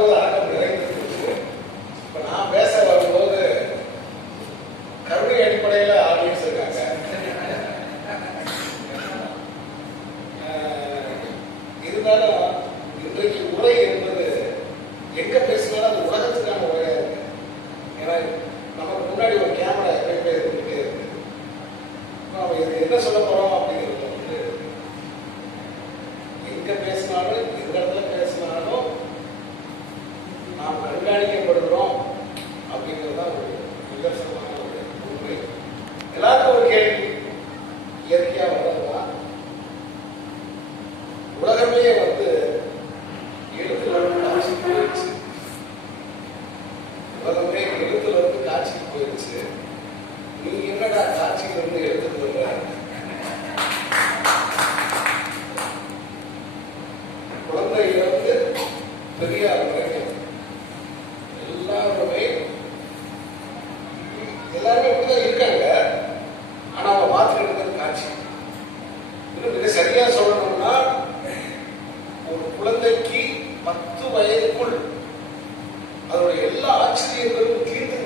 வரும்போது அடக்கம் நிறைந்திருந்துச்சு. இப்ப நான் பேச வரும்போது கருணை அடிப்படையில ஆடியன்ஸ் இருக்காங்க. இருந்தாலும் இன்றைக்கு உரை என்பது எங்க பேசினாலும் அது உலகத்துக்கான உரையா இருக்கு. ஏன்னா நமக்கு முன்னாடி ஒரு கேமரா எப்பயுமே இருந்துகிட்டே இருக்கு. நம்ம இதுக்கு என்ன சொல்ல போறோம் அப்படிங்கிறது வந்து எங்க பேசினாலும் எந்த இடத்துல பேசினாலும் நாம் கண்காணிக்கப்படுகிறோம் அப்படிங்கிறது தான் ஒரு நிதர்சனமான ஒரு உண்மை. எல்லாருக்கும் ஒரு கேள்வி இயற்கையா வர்றதுதான். உலகமே வந்து எழுத்துல இருந்து காட்சிக்கு போயிடுச்சு. உலகமே எழுத்துல இருந்து காட்சிக்கு போயிடுச்சு. நீ என்னடா காட்சியில இருந்து எழுத்துட்டு வர்ற? குழந்தையிலிருந்து பெரியார் வரைக்கும் எல்லாருமே இப்படிதான் இருக்காங்க. ஆனா அவங்க பார்த்துட்டு இருக்கிறது காட்சி. இன்னும் மிக சரியா சொல்லணும்னா ஒரு குழந்தைக்கு 10 வயதுக்குள் அதோட எல்லா ஆச்சரியங்களும் தீர்ந்து